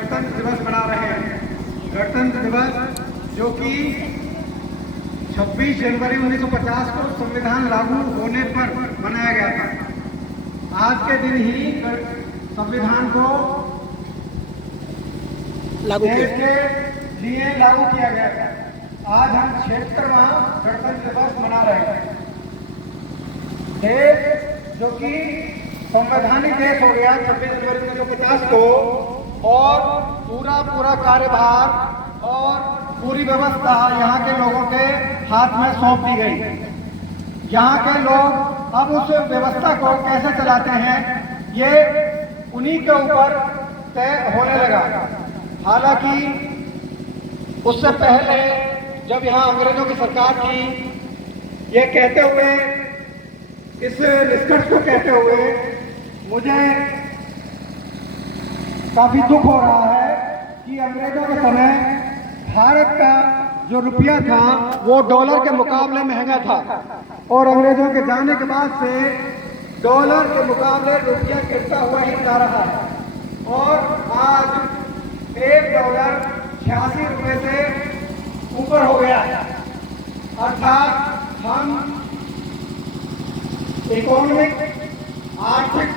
गणतंत्र दिवस मना रहे हैं। गणतंत्र दिवस जो कि 26 जनवरी 1950 को संविधान लागू होने पर मनाया गया था। आज के दिन ही संविधान को देश के लिए लागू किया गया था। आज हम 76वां गणतंत्र दिवस मना रहे हैं। देश जो कि संवैधानिक देश हो गया 26 जनवरी 1950 को, और पूरा कार्यभार और पूरी व्यवस्था यहाँ के लोगों के हाथ में सौंप दी गई। यहाँ के लोग अब उस व्यवस्था को कैसे चलाते हैं ये उन्हीं के ऊपर तय होने लगा। हालांकि उससे पहले जब यहाँ अंग्रेजों की सरकार थी, ये कहते हुए, इस निष्कर्ष को कहते हुए मुझे काफी दुख हो रहा है कि अंग्रेजों के समय भारत का जो रुपया था वो डॉलर के मुकाबले महंगा था, और अंग्रेजों के जाने के बाद से डॉलर के मुकाबले रुपया गिरता हुआ ही जा रहा है। और आज $1 86 रुपये से ऊपर हो गया। अर्थात हम इकोनॉमिक आर्थिक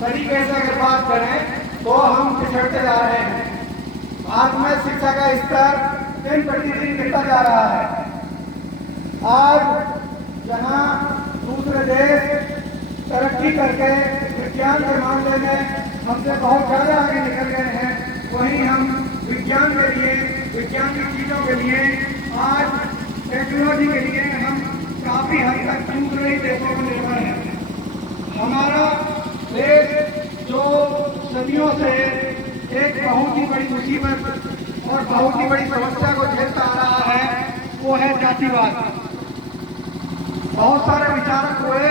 तरीके से अगर बात करें तो हम पिछड़ते जा रहे हैं। भारत में शिक्षा का स्तर दिन प्रतिदिन गिरता जा रहा है। आज जहां दूसरे देश तरक्की करके विज्ञान के मामले में हमसे बहुत ज़्यादा आगे निकल गए हैं, वहीं हम विज्ञान के लिए, विज्ञान की चीज़ों के लिए, आज टेक्नोलॉजी के लिए हम काफ़ी हद तक दूसरे देशों पर निर्भर है। हमारा देश जो सदियों से एक बहुत ही बड़ी मुसीबत और बहुत ही बड़ी समस्या को झेलता आ रहा है, वो है जातिवाद। बहुत सारे विचारक हुए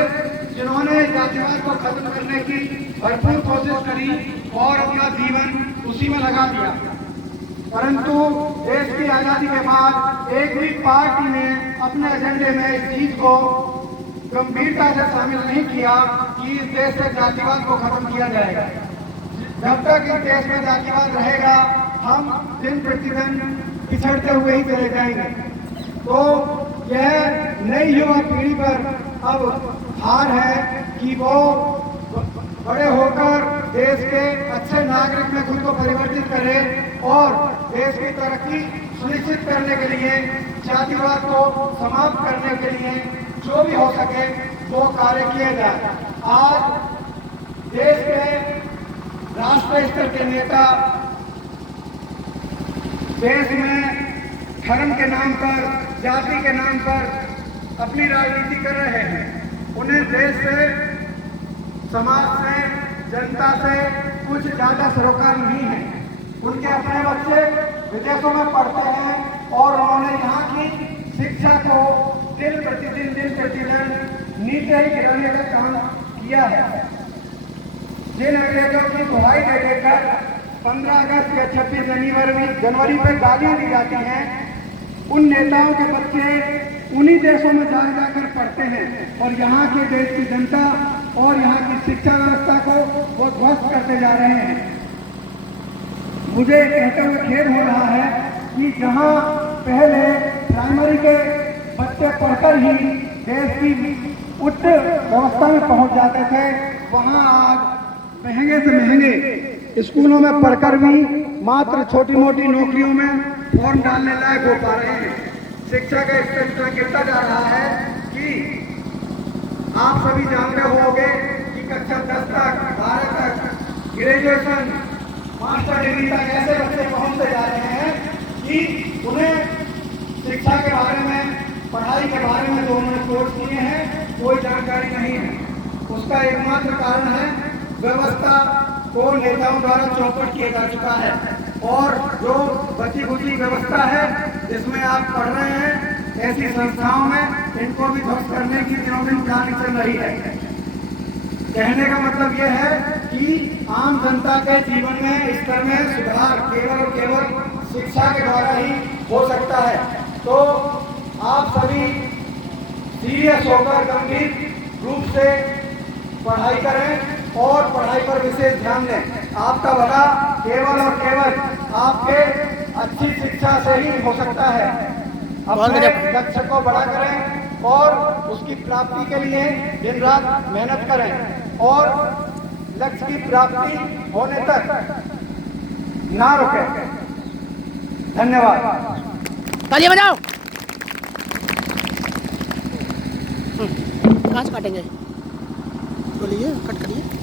जिन्होंने जातिवाद को खत्म करने की भरपूर कोशिश करी और अपना जीवन उसी में लगा दिया, परंतु देश की आज़ादी के बाद एक भी पार्टी ने अपने एजेंडे में इस चीज को गंभीरता से शामिल नहीं किया कि इस देश से जातिवाद को खत्म किया जाएगा। जब तक इस देश में जातिवाद रहेगा हम दिन प्रतिदिन पिछड़ते हुए ही चले जाएंगे। तो यह नई युवा पीढ़ी पर अब भार है कि वो बड़े होकर देश के अच्छे नागरिक में खुद को परिवर्तित करे और देश की तरक्की सुनिश्चित करने के लिए, जातिवाद को समाप्त करने के लिए जो भी हो सके वो कार्य किए जाए। आज देश के राष्ट्रीय स्तर के नेता देश में धर्म के नाम पर, जाति के नाम पर अपनी राजनीति कर रहे हैं। उन्हें देश से, समाज से, जनता से कुछ ज़्यादा सरोकार नहीं है। उनके अपने बच्चे विदेशों में पढ़ते हैं और उन्होंने यहाँ की शिक्षा को दिन प्रतिदिन नीचे ही गिराने का काम किया है। जिन अंग्रेजों की दुहाई दे देकर 15 अगस्त या 26 जनवरी पर गालियाँ दी जाती हैं, उन नेताओं के बच्चे उन्हीं देशों में जाकर पढ़ते हैं और यहाँ के देश की जनता और यहाँ की शिक्षा व्यवस्था को वो ध्वस्त करते जा रहे हैं। मुझे कहते हुए खेद हो रहा है कि जहाँ पहले प्राइमरी के बच्चे पढ़कर ही देश की उच्च व्यवस्था में पहुँच जाते थे, वहाँ आज महंगे से महंगे स्कूलों में पढ़कर भी मात्र छोटी मोटी नौकरियों में फॉर्म डालने लायक हो पा रहे हैं। शिक्षा का स्तर इतना गिरता जा रहा है कि आप सभी जानते होंगे कि कक्षा 10 तक, 12 तक, ग्रेजुएशन, मास्टर डिग्री तक ऐसे बच्चे पहुंचते जा रहे हैं कि उन्हें शिक्षा के बारे में, पढ़ाई के बारे में जो उन्होंने कोर्स किए हैं कोई जानकारी नहीं है। उसका एकमात्र कारण है व्यवस्था को नेताओं द्वारा चौपट किया जा चुका है, और जो बची खुची व्यवस्था है जिसमें आप पढ़ रहे हैं, ऐसी संस्थाओं में इनको भी ध्वस्त करने की दिनों दिन प्लानिंग चल रही है। कहने का मतलब यह है कि आम जनता के जीवन में स्तर में सुधार केवल और केवल शिक्षा के द्वारा ही हो सकता है। तो आप सभी सीरियस होकर गंभीर रूप से पढ़ाई करें और पढ़ाई पर विशेष ध्यान दें। आपका भला केवल और केवल आपके अच्छी शिक्षा से ही हो सकता है। अपने लक्ष्य को बड़ा करें और उसकी प्राप्ति के लिए दिन रात मेहनत करें और लक्ष्य की प्राप्ति होने तक ना रुकें। धन्यवाद। तालियां बजाओ। कहाँ से काटेंगे? बोलिए, कट करिए।